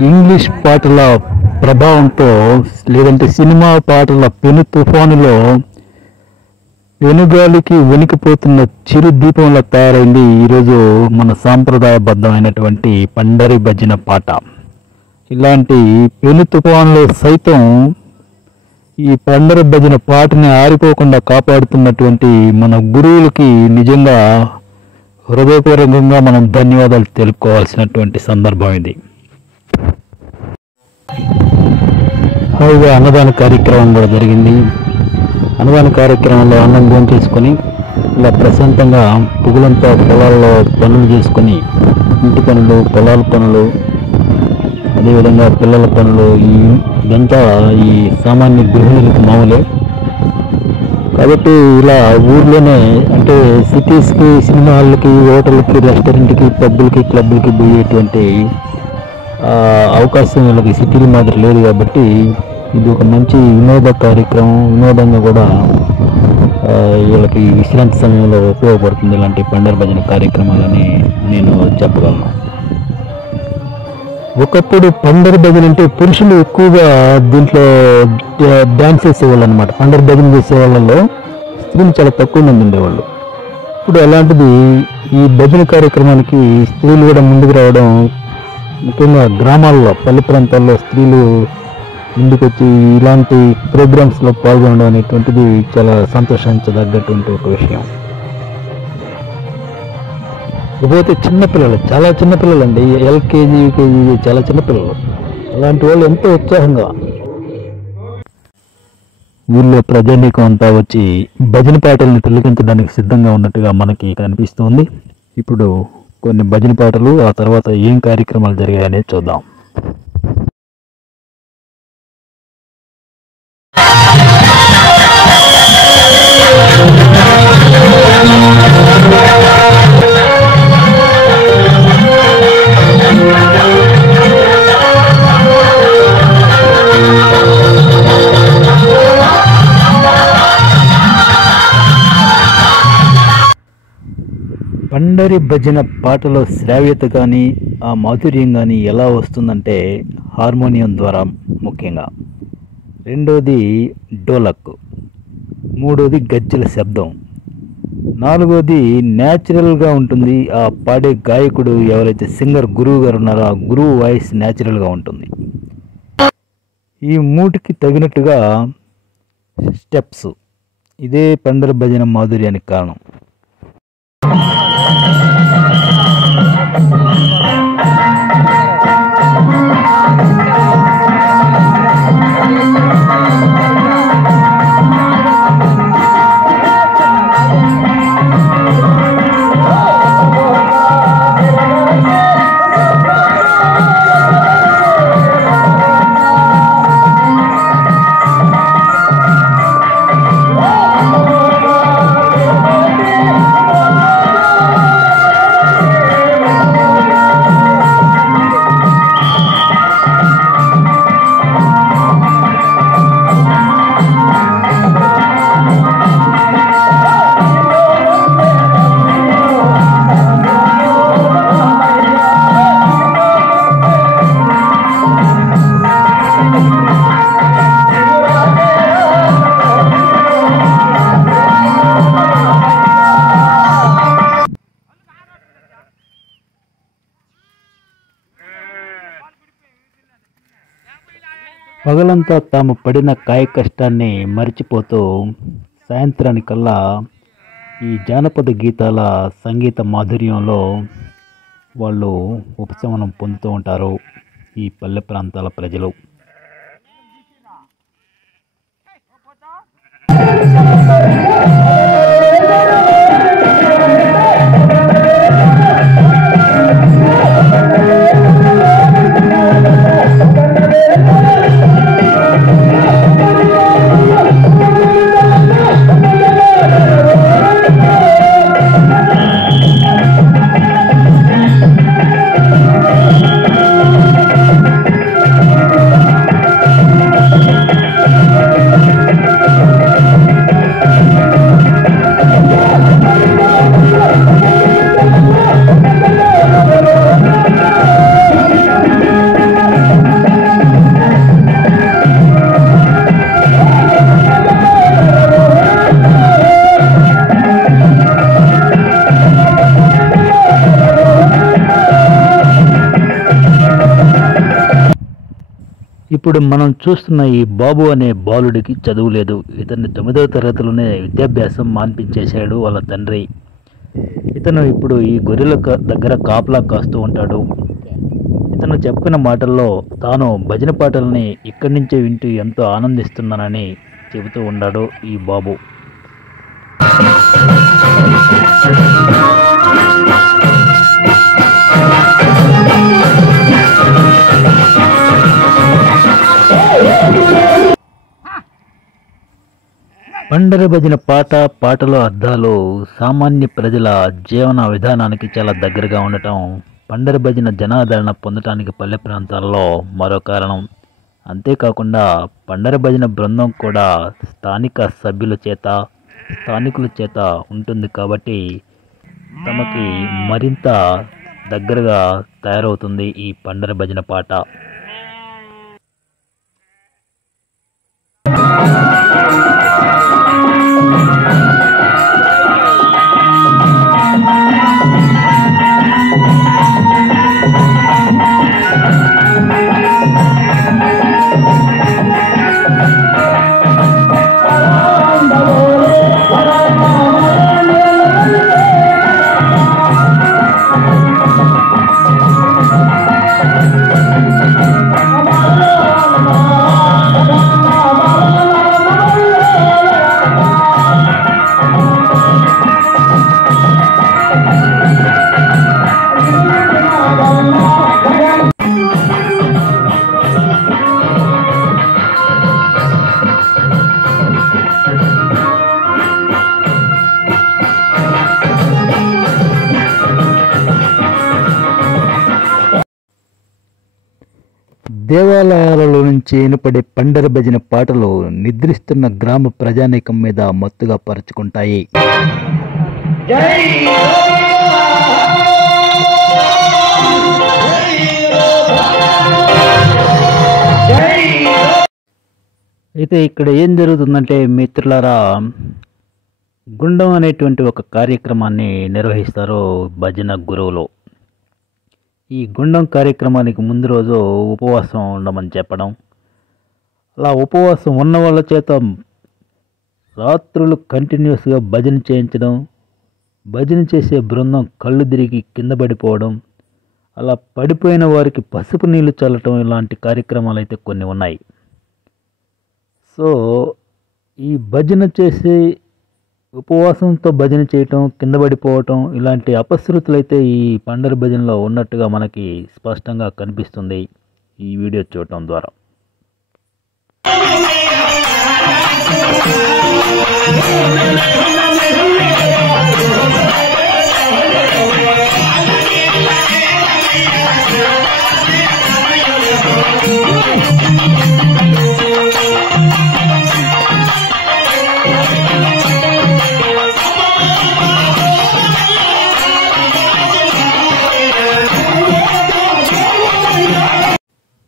English పాటల ప్రభావంతో లేదంటే సినిమా పాటల పెను తుఫానులో వెనుగాలికి వణికిపోతున్న చిరు దీపంలా తయారైంది ఈరోజు మన సాంప్రదాయబద్ధమైనటువంటి పండరి భజన పాట. ఇలాంటి పెను తుఫానులో సైతం ఈ పండరి భజన పాటని ఆరిపోకుండా కాపాడుతున్నటువంటి మన గురువులకి నిజంగా హృదయపూర్వకంగా మనం ధన్యవాదాలు తెలుపుకోవాల్సినటువంటి సందర్భం ఇది. హాయిగా అన్నదాన కార్యక్రమం కూడా జరిగింది. అన్నదాన కార్యక్రమంలో అన్నం భోజనం చేసుకొని ఇలా ప్రశాంతంగా పువ్వులంతా పొలాల్లో పనులు చేసుకొని ఇంటి పనులు, పొలాల పనులు, అదేవిధంగా పిల్లల పనులు ఇదంతా ఈ సామాన్య గృహిణులకు మామూలే. కాబట్టి ఇలా ఊర్లోనే అంటే సిటీస్కి, సినిమా హాల్కి, హోటల్కి, రెస్టారెంట్కి, పబ్బులకి, క్లబ్లకి పోయేటువంటి అవకాశం వీళ్ళకి సిటీల మాదిరి లేదు. కాబట్టి ఇది ఒక మంచి వినోద కార్యక్రమం. వినోదంగా కూడా వీళ్ళకి విశ్రాంతి సమయంలో ఉపయోగపడుతుంది ఇలాంటి పండరి భజన కార్యక్రమాలని నేను చెప్పగలను. ఒకప్పుడు పండరి భజన అంటే పురుషులు ఎక్కువగా దీంట్లో డ్యాన్స్ చేసేవాళ్ళు అనమాట. పండరి భజన చేసే వాళ్ళలో స్త్రీలు చాలా తక్కువ మంది ఉండేవాళ్ళు. ఇప్పుడు అలాంటిది ఈ భజన కార్యక్రమానికి స్త్రీలు కూడా ముందుకు రావడం, ముఖ్యంగా గ్రామాల్లో, పల్లె ప్రాంతాల్లో స్త్రీలు ముందుకొచ్చి ఇలాంటి ప్రోగ్రామ్స్లో పాల్గొనడం అనేటువంటిది చాలా సంతోషించదగ్గటువంటి ఒక విషయం. ఇకపోతే చిన్నపిల్లలు, చాలా చిన్నపిల్లలు అండి, ఎల్కేజీ, యూకేజీ, చాలా చిన్నపిల్లలు. అలాంటి వాళ్ళు ఎంతో ఉత్సాహంగా ఊళ్ళో ప్రజానీకం అంతా వచ్చి భజన పాటల్ని తిలకించడానికి సిద్ధంగా ఉన్నట్టుగా మనకి కనిపిస్తుంది. ఇప్పుడు కొన్ని భజన పాటలు, ఆ తర్వాత ఏం కార్యక్రమాలు జరిగాయనేది చూద్దాం. పండరి భజన పాటలో శ్రావ్యత కానీ ఆ మాధుర్యం కానీ ఎలా వస్తుందంటే హార్మోనియం ద్వారా ముఖ్యంగా, రెండోది డోలక్, మూడోది గజ్జల శబ్దం, నాలుగోది న్యాచురల్గా ఉంటుంది. ఆ పాడే గాయకుడు ఎవరైతే సింగర్ గురువు గారు ఉన్నారో ఆ గురువు వాయిస్ న్యాచురల్గా ఉంటుంది. ఈ మూటికి తగినట్టుగా స్టెప్స్, ఇదే పండరి భజన మాధుర్యానికి కారణం. పగలంతా తాము పడిన కాయ కష్టాన్ని మరిచిపోతూ సాయంత్రానికల్లా ఈ జానపద గీతాల సంగీత మాధుర్యంలో వాళ్ళు ఉపశమనం పొందుతూ ఉంటారు ఈ పల్లె ప్రాంతాల ప్రజలు. ఇప్పుడు మనం చూస్తున్న ఈ బాబు అనే బాలుడికి చదువు లేదు. ఇతన్ని 9వ తరగతిలోనే విద్యాభ్యాసం మాన్పించేశాడు వాళ్ళ తండ్రి. ఇతను ఇప్పుడు ఈ గొర్రెల దగ్గర కాపలా కాస్తూ ఉంటాడు. ఇతను చెప్పిన మాటల్లో తాను భజన పాటల్ని ఇక్కడి నుంచే వింటూ ఎంతో ఆనందిస్తున్నానని చెబుతూ ఉన్నాడు ఈ బాబు. పండర భజన పాటలో అర్థాలు సామాన్య ప్రజల జీవన విధానానికి చాలా దగ్గరగా ఉండటం పండర భజన జనాదరణ పొందటానికి పల్లె ప్రాంతాల్లో మరో కారణం. అంతేకాకుండా పండర భజన బృందం కూడా స్థానికుల చేత ఉంటుంది కాబట్టి తమకి మరింత దగ్గరగా తయారవుతుంది ఈ పండర భజన పాట. దేవాలయాలలో నుంచి వినపడే పండర భజన పాటలు నిద్రిస్తున్న గ్రామ ప్రజానీకం మీద మత్తుగా పరుచుకుంటాయి. అయితే ఇక్కడ ఏం జరుగుతుందంటే మిత్రులారా, గుండం అనేటువంటి ఒక కార్యక్రమాన్ని నిర్వహిస్తారు భజన గురువులు. ఈ గుండం కార్యక్రమానికి ముందు రోజు ఉపవాసం ఉండమని చెప్పడం, అలా ఉపవాసం ఉన్న వాళ్ళ చేత రాత్రులు కంటిన్యూస్గా భజన చేయించడం, భజన చేసే బృందం కళ్ళు తిరిగి కింద పడిపోవడం, అలా పడిపోయిన వారికి పసుపు నీళ్లు చల్లటం, ఇలాంటి కార్యక్రమాలు అయితే కొన్ని ఉన్నాయి. సో ఈ భజన చేసి ఉపవాసంతో భజన చేయటం, కింద పడిపోవటం, ఇలాంటి అపశృతులు అయితే ఈ పండర భజనలో ఉన్నట్టుగా మనకి స్పష్టంగా కనిపిస్తుంది ఈ వీడియో చూడటం ద్వారా.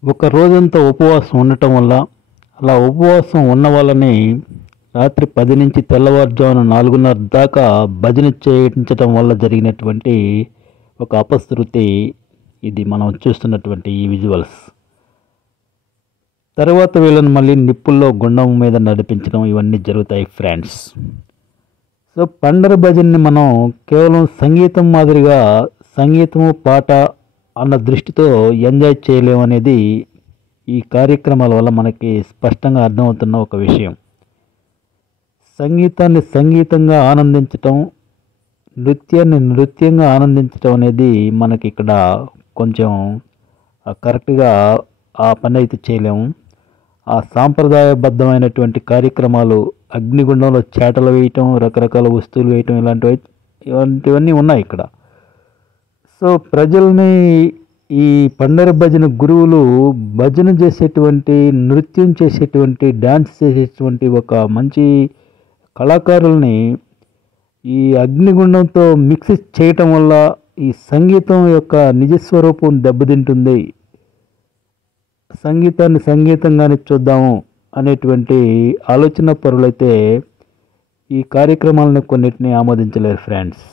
ఒక రోజంతా ఉపవాసం ఉండటం వల్ల, అలా ఉపవాసం ఉన్న వాళ్ళని రాత్రి 10 నుంచి తెల్లవారుజామున 4:30 దాకా భజన చేయించడం వల్ల జరిగినటువంటి ఒక అపశృతి ఇది మనం చూస్తున్నటువంటి ఈ విజువల్స్. తర్వాత వీళ్ళని మళ్ళీ నిప్పుల్లో గుండం మీద నడిపించడం, ఇవన్నీ జరుగుతాయి ఫ్రెండ్స్. సో పండర భజనని మనం కేవలం సంగీతం మాదిరిగా సంగీతము పాట అన్న దృష్టితో ఎంజాయ్ చేయలేము అనేది ఈ కార్యక్రమాల వల్ల మనకి స్పష్టంగా అర్థమవుతున్న ఒక విషయం. సంగీతాన్ని సంగీతంగా ఆనందించటం, నృత్యాన్ని నృత్యంగా ఆనందించటం అనేది మనకి ఇక్కడ కొంచెం కరెక్ట్గా ఆ పని అయితే చేయలేము. ఆ సాంప్రదాయబద్ధమైనటువంటి కార్యక్రమాలు, అగ్నిగుండంలో చేటలు వేయటం, రకరకాల వస్తువులు వేయటం, ఇలాంటివన్నీ ఉన్నాయి ఇక్కడ. సో ప్రజల్ని ఈ పండర భజన గురువులు భజన చేసేటువంటి, నృత్యం చేసేటువంటి, డ్యాన్స్ చేసేటువంటి ఒక మంచి కళాకారుల్ని ఈ అగ్నిగుండంతో మిక్స్ చేయటం వల్ల ఈ సంగీతం యొక్క నిజస్వరూపం దెబ్బతింటుంది, సంగీతాన్ని సంగీతంగానే చూద్దాము అనేటువంటి ఆలోచన పరులైతే ఈ కార్యక్రమాలను కొన్నిటిని ఆమోదించలేరు ఫ్రెండ్స్.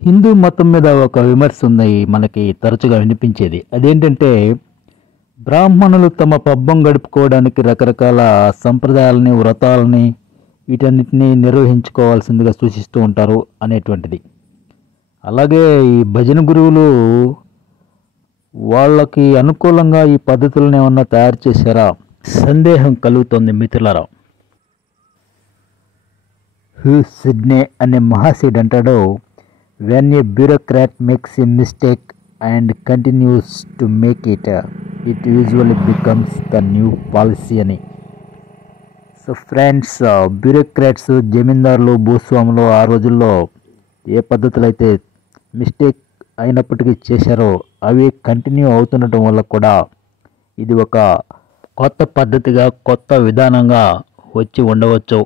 హిందూ మతం మీద ఒక విమర్శ ఉంది మనకి తరచుగా వినిపించేది. అదేంటంటే బ్రాహ్మణులు తమ పబ్బం గడుపుకోవడానికి రకరకాల సంప్రదాయాలని, వ్రతాలని వీటన్నిటిని నిర్వహించుకోవాల్సిందిగా సూచిస్తూ ఉంటారు అనేటువంటిది. అలాగే ఈ భజన గురువులు వాళ్ళకి అనుకూలంగా ఈ పద్ధతులను ఏమన్నా తయారు చేశారా సందేహం కలుగుతోంది మిత్రులారా. సిడ్నే అనే మహాశయుడు అంటాడు, when a bureaucrat makes a mistake and continues to make it usually becomes the new policy అని. సో ఫ్రెండ్స్, బ్యూరోక్రాట్స్, జమీందారులు, భూస్వాములు ఆ రోజుల్లో ఏ పద్ధతులు అయితే మిస్టేక్ అయినప్పటికీ చేశారో అవి కంటిన్యూ అవుతుండటం వల్ల కూడా ఇది ఒక కొత్త పద్ధతిగా, కొత్త విధానంగా వచ్చి ఉండవచ్చు.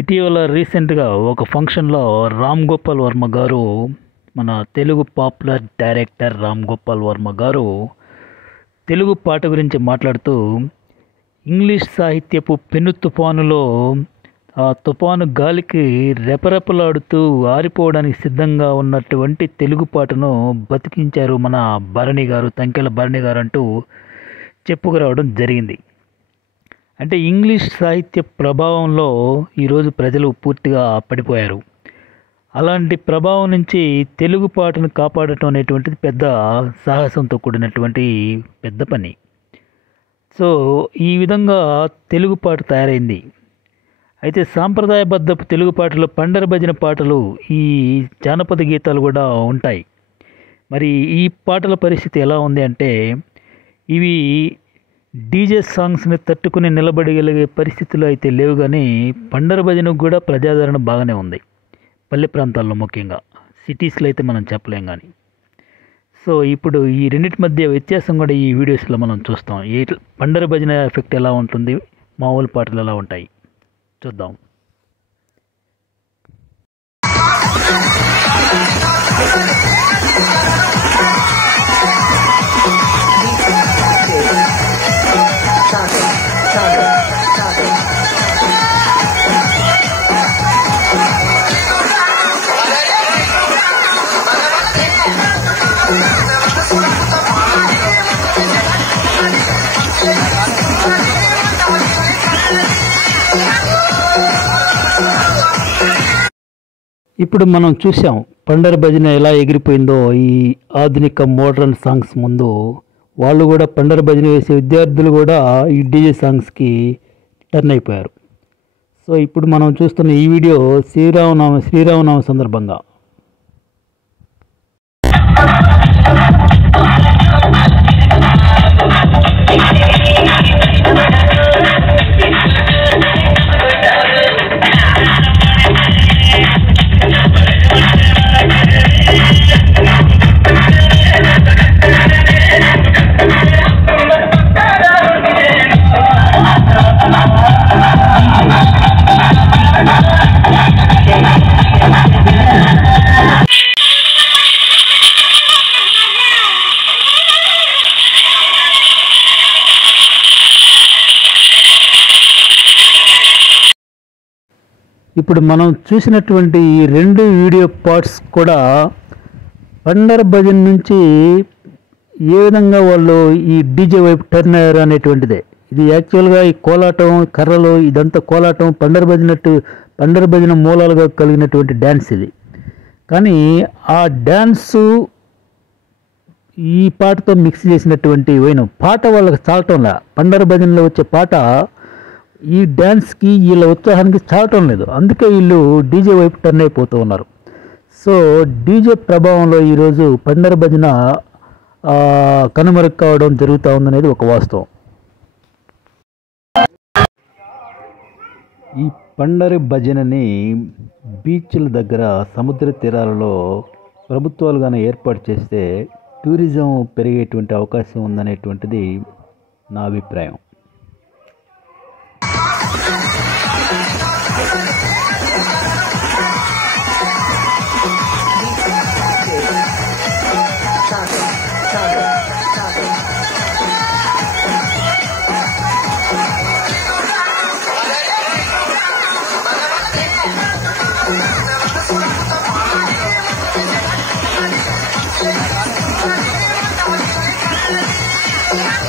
ఇటీవల రీసెంట్గా ఒక ఫంక్షన్లో రామ్ గోపాల్ వర్మ గారు, మన తెలుగు పాపులర్ డైరెక్టర్ రామ్ గోపాల్ వర్మ గారు తెలుగు పాట గురించి మాట్లాడుతూ, ఇంగ్లీష్ సాహిత్యపు పెను తుఫానులో ఆ తుఫాను గాలికి రెపరెపలాడుతూ ఆరిపోవడానికి సిద్ధంగా ఉన్నటువంటి తెలుగు పాటను బతికించారు మన భరణి గారు, తంకెల భరణి గారు అంటూ చెప్పుకురావడం జరిగింది. అంటే ఇంగ్లీష్ సాహిత్య ప్రభావంలో ఈరోజు ప్రజలు పూర్తిగా పడిపోయారు. అలాంటి ప్రభావం నుంచి తెలుగు పాటను కాపాడటం అనేటువంటిది పెద్ద సాహసంతో కూడినటువంటి పెద్ద పని. సో ఈ విధంగా తెలుగు పాట తయారైంది. అయితే సాంప్రదాయబద్ధ తెలుగు పాటలు, పండర భజన పాటలు, ఈ జానపద గీతాలు కూడా ఉంటాయి. మరి ఈ పాటల పరిస్థితి ఎలా ఉంది అంటే, ఇవి డీజే సాంగ్స్ని తట్టుకుని నిలబడగలిగే పరిస్థితులు అయితే లేవు, కానీ పండర భజనకు కూడా ప్రజాదరణ బాగానే ఉంది పల్లె ప్రాంతాల్లో, ముఖ్యంగా సిటీస్లో అయితే మనం చెప్పలేం. కానీ సో ఇప్పుడు ఈ రెండింటి మధ్య వ్యత్యాసం కూడా ఈ వీడియోస్లో మనం చూస్తాం. ఈ పండర భజన ఎఫెక్ట్ ఎలా ఉంటుంది, మామూలు పాటలు ఎలా ఉంటాయి చూద్దాం. ఇప్పుడు మనం చూసాం పండర భజన ఎలా ఎగిరిపోయిందో ఈ ఆధునిక మోడ్రన్ సాంగ్స్ ముందు. వాళ్ళు కూడా పండర భజన వేసే విద్యార్థులు కూడా ఈ డీజే సాంగ్స్కి టర్న్ అయిపోయారు. సో ఇప్పుడు మనం చూస్తున్న ఈ వీడియో శ్రీరామనవమి సందర్భంగా. ఇప్పుడు మనం చూసినటువంటి ఈ రెండు వీడియో పార్ట్స్ కూడా పండర భజన నుంచి ఏ విధంగా వాళ్ళు ఈ డీజే వైపు టర్న్ అయ్యారు అనేటువంటిదే. ఇది యాక్చువల్గా ఈ కోలాటం, కర్రలు, ఇదంతా కోలాటం పండర భజన మూలాలుగా కలిగినటువంటి డ్యాన్స్ ఇది. కానీ ఆ డ్యాన్సు ఈ పాటతో మిక్స్ చేసినటువంటి వైనం పాట వాళ్ళకి చాలటంలా. పండర భజనలో వచ్చే పాట ఈ డ్యాన్స్కి, వీళ్ళ ఉత్సాహానికి చాలటం లేదు. అందుకే వీళ్ళు డీజే వైపు టర్న్ అయిపోతూ ఉన్నారు. సో డీజే ప్రభావంలో ఈరోజు పండర భజన కనుమరుగు కావడం జరుగుతూ ఉందనేది ఒక వాస్తవం. ఈ పండర భజనని బీచ్ల దగ్గర, సముద్ర తీరాలలో ప్రభుత్వాలు కానీ ఏర్పాటు చేస్తే టూరిజం పెరిగేటువంటి అవకాశం ఉందనేటువంటిది నా అభిప్రాయం. Yeah.